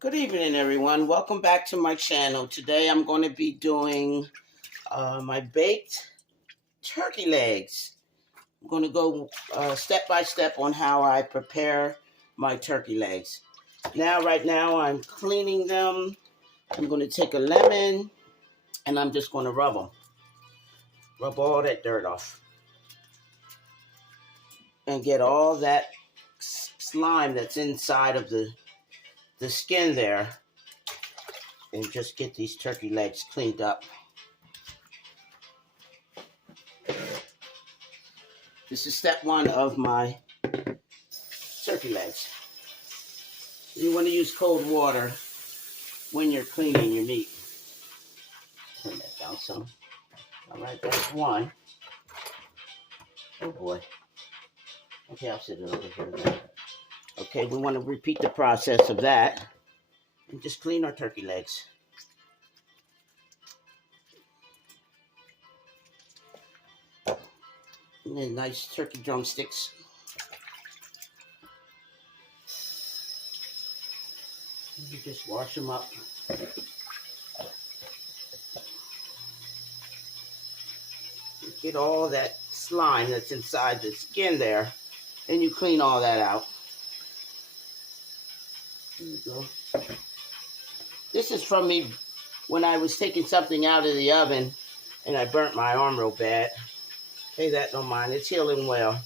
Good evening, everyone. Welcome back to my channel. Today I'm going to be doing my baked turkey legs. I'm going to go step by step on how I prepare my turkey legs. Right now I'm cleaning them. I'm going to take a lemon and I'm just going to rub them. Rub all that dirt off and get all that slime that's inside of the skin there, and just get these turkey legs cleaned up. This is step one of my turkey legs. You want to use cold water when you're cleaning your meat. Turn that down some. All right, that's one. Oh boy. Okay, I'll sit it over here. Okay, we want to repeat the process of that and just clean our turkey legs. And then nice turkey drumsticks. You just wash them up. Get all that slime that's inside the skin there, and you clean all that out. There you go. This is from me when I was taking something out of the oven and I burnt my arm real bad. Pay that no mind, it's healing well.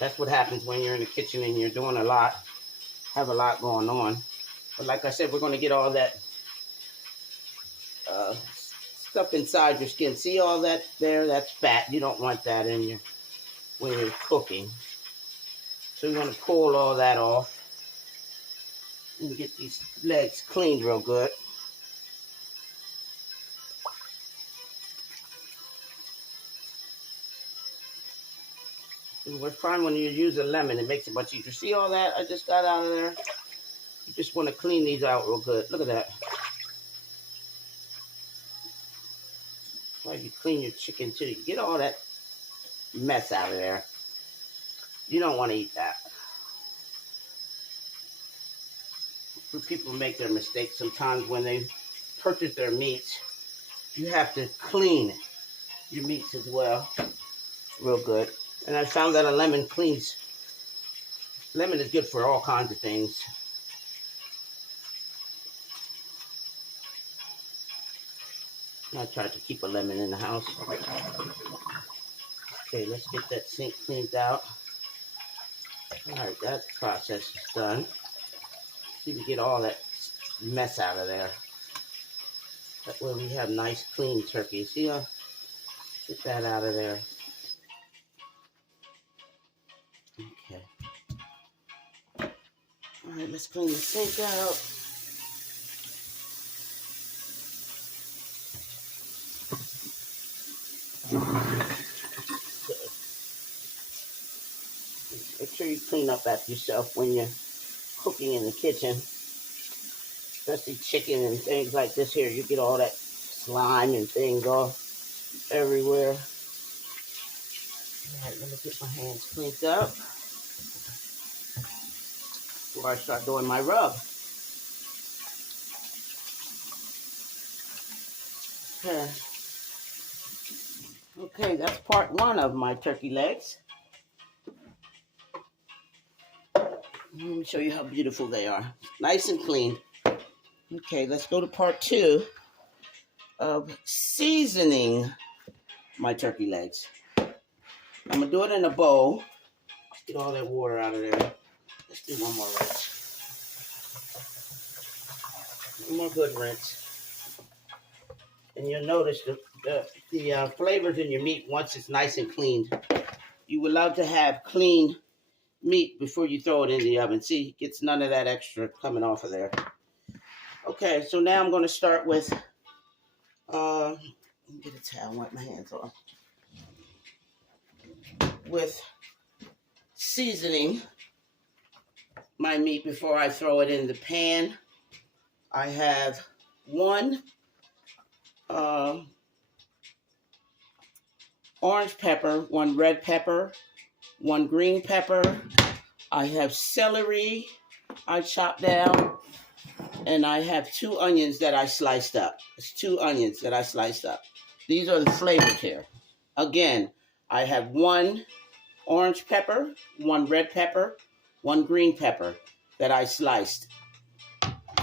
That's what happens when you're in the kitchen and you're doing a lot, have a lot going on. But like I said, we're going to get all that stuff inside your skin. See all that there? That's fat. You don't want that in your when you're cooking. So you want to pull all that off and get these legs cleaned real good. And we're fine when you use a lemon. It makes it much easier. See all that I just got out of there? You just want to clean these out real good. Look at that. Like you clean your chicken too. You get all that mess out of there. You don't want to eat that. People make their mistakes sometimes when they purchase their meats. You have to clean your meats as well real good. And I found that a lemon cleans. Lemon is good for all kinds of things. I tried to keep a lemon in the house. Okay, let's get that sink cleaned out. All right, that process is done. See if we get all that mess out of there. That way we have nice clean turkey. See, get that out of there. Okay. All right, let's clean the sink out. Make sure you clean up after yourself when you're cooking in the kitchen, especially chicken and things like this here. You get all that slime and things all everywhere. All right, let me get my hands cleaned up before I start doing my rub. Okay. Okay, that's part one of my turkey legs. Let me show you how beautiful they are. Nice and clean. Okay, let's go to part two of seasoning my turkey legs. I'm going to do it in a bowl. Get all that water out of there. Let's do one more rinse. One more good rinse. And you'll notice the flavors in your meat once it's nice and cleaned. You would love to have clean meat before you throw it in the oven. See, it gets none of that extra coming off of there. Okay, so now I'm going to start with, let me get a towel and wipe my hands off. With seasoning my meat before I throw it in the pan. I have one orange pepper, one red pepper, one green pepper, I have celery I chopped down, and I have 2 onions that I sliced up. It's 2 onions that I sliced up. These are the flavors here. Again, I have 1 orange pepper, 1 red pepper, 1 green pepper that I sliced.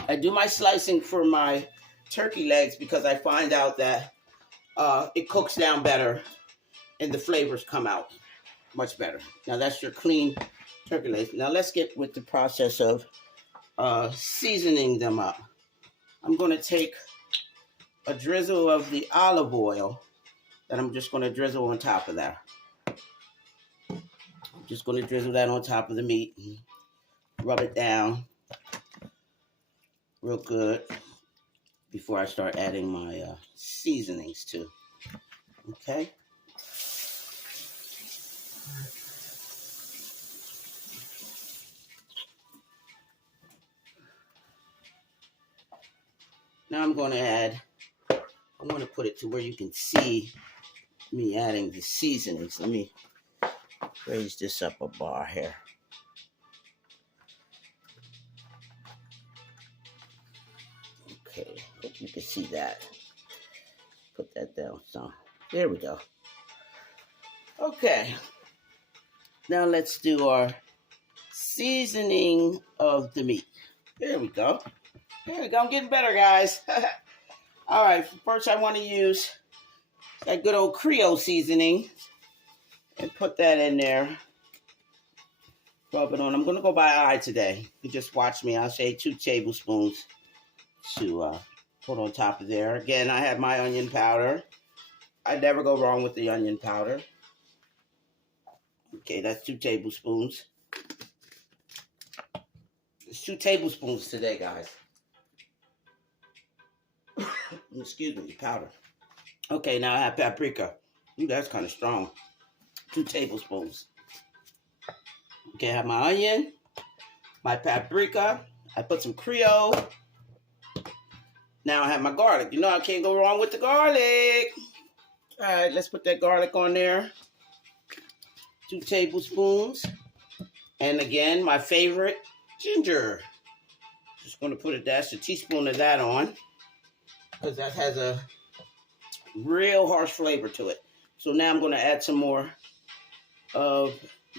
I do my slicing for my turkey legs because I find out that it cooks down better and the flavors come out much better. Now that's your clean turkey legs. Now let's get with the process of seasoning them up. I'm going to take a drizzle of the olive oil that I'm just going to drizzle on top of that. I'm just going to drizzle that on top of the meat. Rub it down real good before I start adding my seasonings too. Okay. Now I'm going to put it to where you can see me adding the seasonings. Let me raise this up a bar here. Okay, hope you can see that. Put that down some. There we go. Okay. Now let's do our seasoning of the meat. There we go. There we go. I'm getting better, guys. All right. First, I want to use that good old Creole seasoning and put that in there. Rub it on. I'm going to go by eye today. You just watch me. I'll say 2 tablespoons to put on top of there. Again, I have my onion powder. I never go wrong with the onion powder. Okay, that's 2 tablespoons. It's 2 tablespoons today, guys. Excuse me, powder. Okay, now I have paprika. Ooh, that's kind of strong. 2 tablespoons. Okay, I have my onion, my paprika. I put some Creole. Now I have my garlic. You know I can't go wrong with the garlic. All right, let's put that garlic on there. 2 tablespoons. And again, my favorite, ginger. Just going to put a teaspoon of that on, because that has a real harsh flavor to it. So now I'm going to add some more of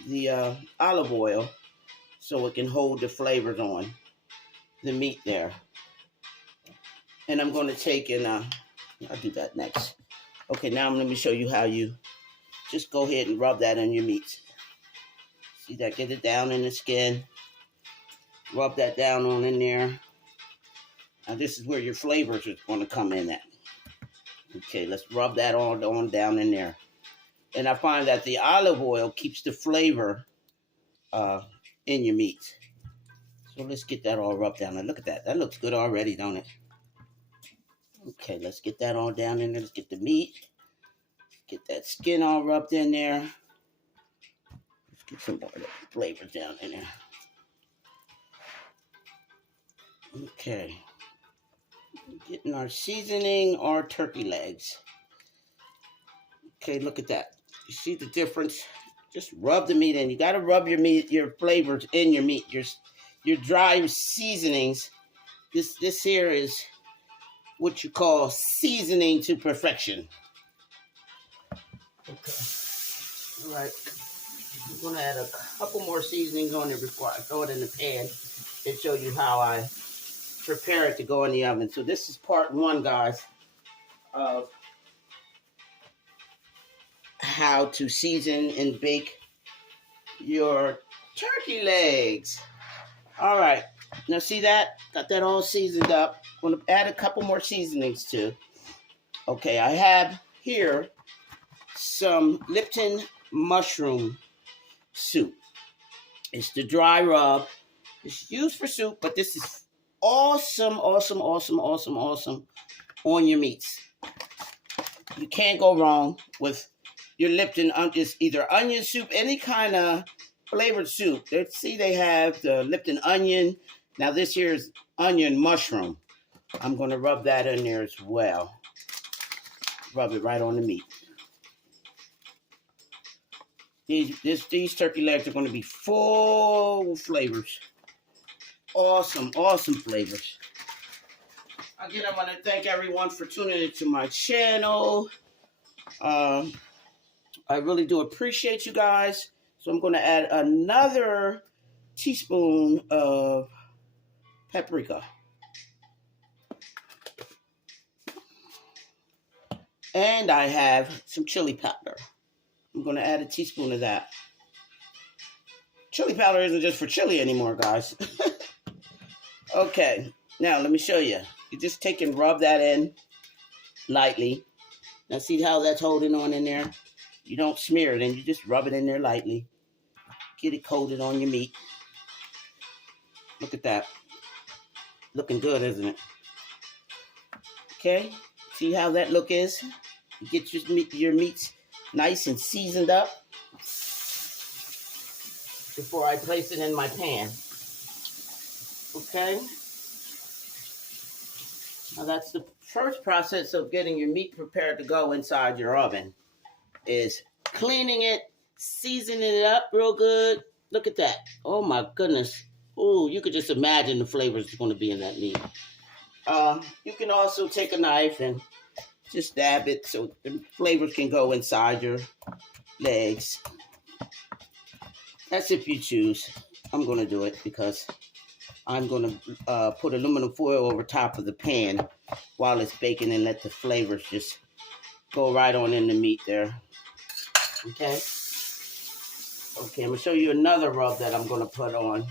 the olive oil so it can hold the flavors on the meat there. And I'm going to take and I'll do that next. Okay, now let me show you how you just go ahead and rub that on your meat. See that? Get it down in the skin. Rub that down on in there. Now this is where your flavors are going to come in at. Okay, let's rub that on down in there. And I find that the olive oil keeps the flavor in your meat. So let's get that all rubbed down. Now look at that. That looks good already, don't it? Okay, let's get that all down in there. Let's get the meat. Get that skin all rubbed in there. Let's get some more of the flavors down in there. Okay. Getting our seasoning, our turkey legs. Okay, look at that. You see the difference? Just rub the meat in. You got to rub your meat, your flavors in your meat. Your dry seasonings. This here is what you call seasoning to perfection. Okay. All right. I'm going to add a couple more seasonings on there before I throw it in the pan and show you how I prepare it to go in the oven. So this is part 1, guys, of how to season and bake your turkey legs. All right. Now see that? Got that all seasoned up. I'm going to add a couple more seasonings too. Okay, I have here some Lipton mushroom soup. It's the dry rub. It's used for soup, but this is awesome on your meats. You can't go wrong with your Lipton. It's either onion soup, any kind of flavored soup. See, they have the Lipton onion. Now this here is onion mushroom. I'm going to rub that in there as well. Rub it right on the meat. These turkey legs are going to be full flavors. Awesome, awesome flavors. Again, I want to thank everyone for tuning into my channel. I really do appreciate you guys. So I'm going to add another teaspoon of paprika. And I have some chili powder. I'm going to add a teaspoon of that. Chili powder isn't just for chili anymore, guys. Okay, now let me show you. You just take and rub that in lightly. Now see how that's holding on in there? You don't smear it in, you just rub it in there lightly. Get it coated on your meat. Look at that. Looking good, isn't it? Okay, see how that look is? You get your meats nice and seasoned up before I place it in my pan. Okay? Now that's the first process of getting your meat prepared to go inside your oven, is cleaning it, seasoning it up real good. Look at that. Oh my goodness. Oh, you could just imagine the flavors that's going to be in that meat. You can also take a knife and just dab it so the flavors can go inside your legs. That's if you choose. I'm going to do it because I'm going to put aluminum foil over top of the pan while it's baking and let the flavors just go right on in the meat there. Okay? Okay, I'm going to show you another rub that I'm going to put on.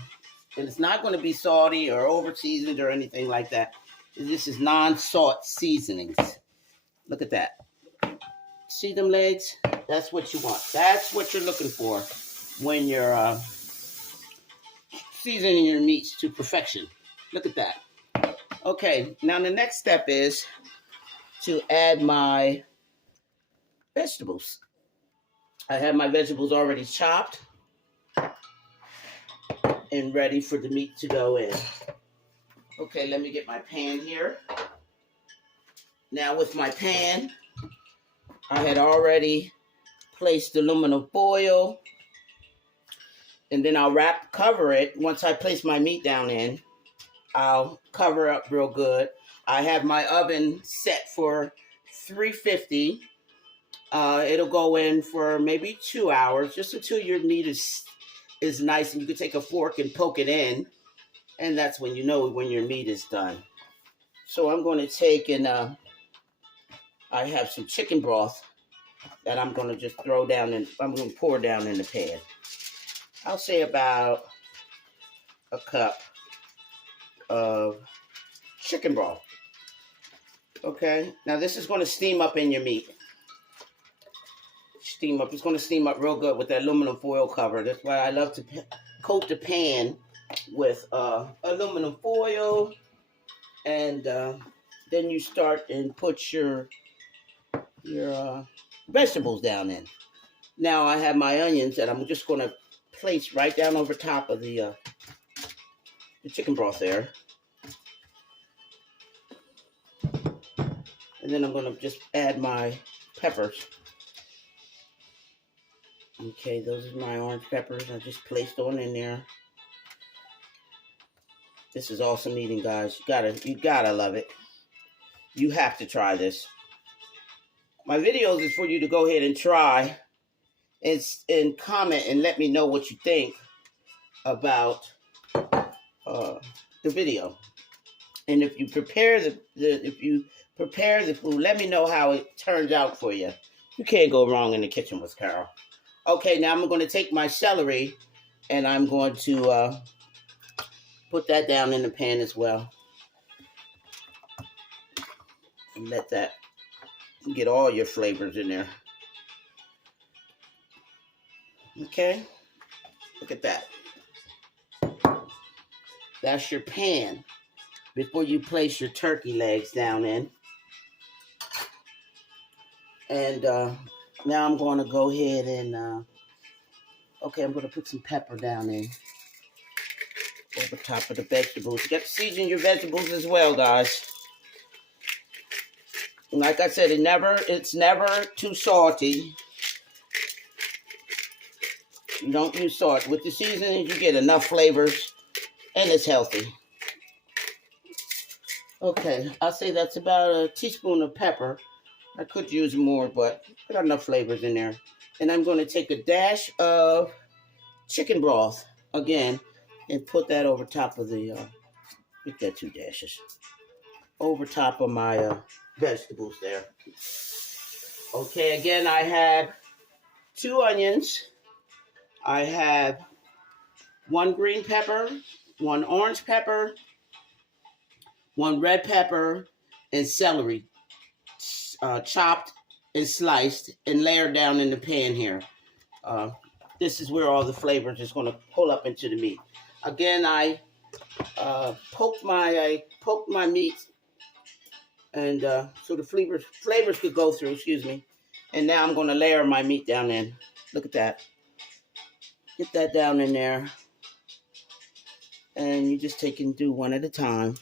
And it's not going to be salty or over-seasoned or anything like that. This is non-salt seasonings. Look at that. See them legs? That's what you want. That's what you're looking for when you're seasoning your meats to perfection. Look at that. Okay, now the next step is to add my vegetables. I have my vegetables already chopped and ready for the meat to go in. Okay, let me get my pan here. Now with my pan, I had already placed aluminum foil, and then I'll cover it. Once I place my meat down in, I'll cover up real good. I have my oven set for 350. It'll go in for maybe 2 hours, just until your meat is nice, and you can take a fork and poke it in, and that's when you know when your meat is done. So I'm going to take and I have some chicken broth that I'm going to just throw down and I'm going to pour down in the pan. I'll say about a cup of chicken broth. Okay, now this is going to steam up in your meat. Steam up. It's going to steam up real good with that aluminum foil cover. That's why I love to coat the pan with aluminum foil, and then you start and put your vegetables down in. Now I have my onions that I'm just going to place right down over top of the chicken broth there. And then I'm going to just add my peppers. Okay, those are my orange peppers I just placed on in there. This is awesome eating, guys. You gotta love it. You have to try this. My videos is for you to go ahead and try and comment and let me know what you think about the video. And if you prepare the food, let me know how it turns out for you. You can't go wrong in the kitchen with Carol. Okay, now I'm going to take my celery and I'm going to put that down in the pan as well. And let that get all your flavors in there. Okay, look at that. That's your pan before you place your turkey legs down in. And now I'm going to go ahead and, okay, I'm going to put some pepper down in over top of the vegetables. You got to season your vegetables as well, guys. And like I said, it's never too salty. You don't use salt. With the seasoning, you get enough flavors, and it's healthy. Okay, I'll say that's about a teaspoon of pepper. I could use more, but I got enough flavors in there. And I'm going to take a dash of chicken broth again and put that over top of the, get that 2 dashes, over top of my vegetables there. Okay, again, I have 2 onions. I have 1 green pepper, 1 orange pepper, 1 red pepper, and celery chopped and sliced and layered down in the pan here. This is where all the flavors is going to pull up into the meat. Again, I poked my meat, and so the flavors could go through. Excuse me. And now I'm going to layer my meat down in. Look at that. Get that down in there, and you just take and do one at a time.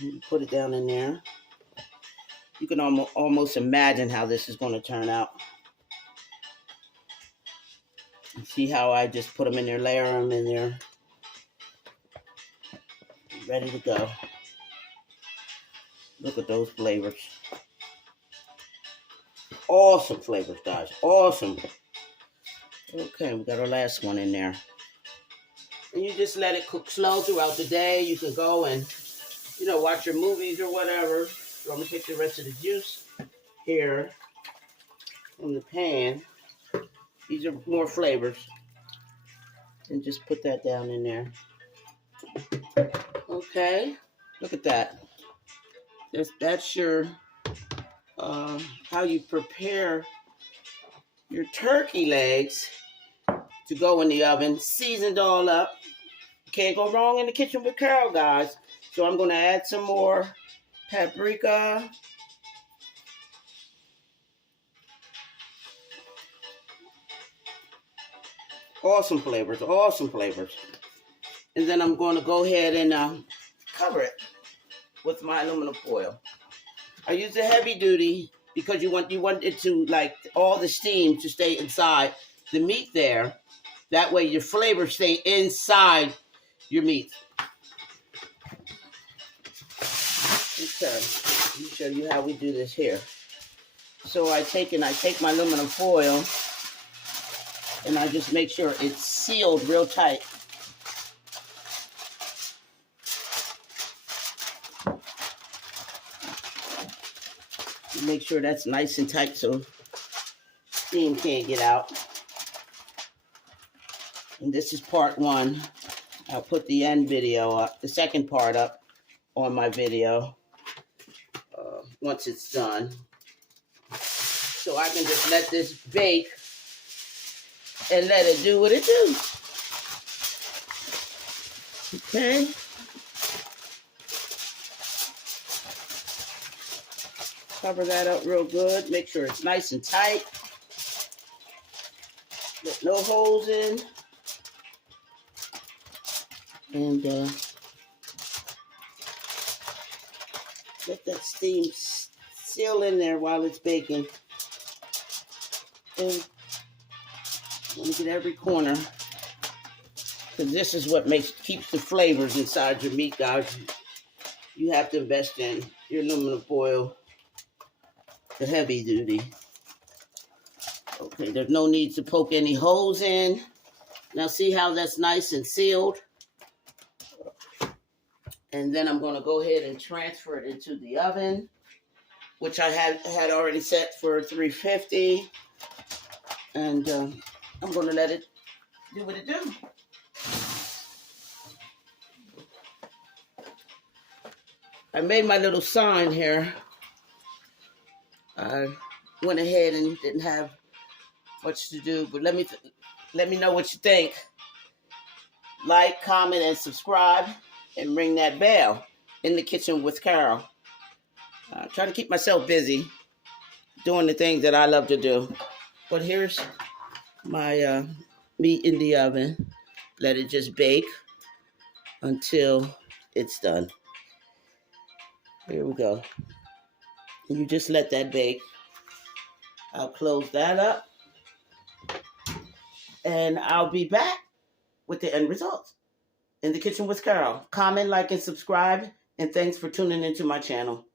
You put it down in there. You can almost imagine how this is going to turn out. See how I just put them in there, layer them in there. Ready to go. Look at those flavors. Awesome flavors, guys. Awesome. Okay, we got our last one in there. And you just let it cook slow throughout the day. You can go and, watch your movies or whatever. So I'm going to take the rest of the juice here in the pan. These are more flavors. And just put that down in there. Okay. Look at that. That's your, how you prepare your turkey legs to go in the oven. Seasoned all up. Can't go wrong in the kitchen with Carol, guys. So I'm going to add some more paprika. Awesome flavors, awesome flavors. And then I'm going to go ahead and cover it with my aluminum foil. I use the heavy duty because you want it to, like, all the steam to stay inside the meat there. That way your flavors stay inside your meat. Okay, let me show you how we do this here. So I take my aluminum foil and I just make sure it's sealed real tight. Make sure that's nice and tight so steam can't get out. And this is part 1. I'll put the end video up, the second part up on my video once it's done. So I can just let this bake and let it do what it do. Okay. Cover that up real good. Make sure it's nice and tight. Let no holes in. And let that steam seal in there while it's baking. And I'm gonna get every corner, because this is what keeps the flavors inside your meat, guys. You have to invest in your aluminum foil, the heavy duty. Okay, there's no need to poke any holes in. Now see how that's nice and sealed? And then I'm going to go ahead and transfer it into the oven, which I had already set for 350. And I'm going to let it do what it do. I made my little sign here. I went ahead and didn't have much to do, but let me know what you think. Like, comment, and subscribe, and ring that bell. In the Kitchen with Carol. Try to keep myself busy doing the things that I love to do. But here's my meat in the oven. Let it just bake until it's done. Here we go. And you just let that bake. I'll close that up. And I'll be back with the end results. In the Kitchen with Carol. Comment, like, and subscribe. And thanks for tuning into my channel.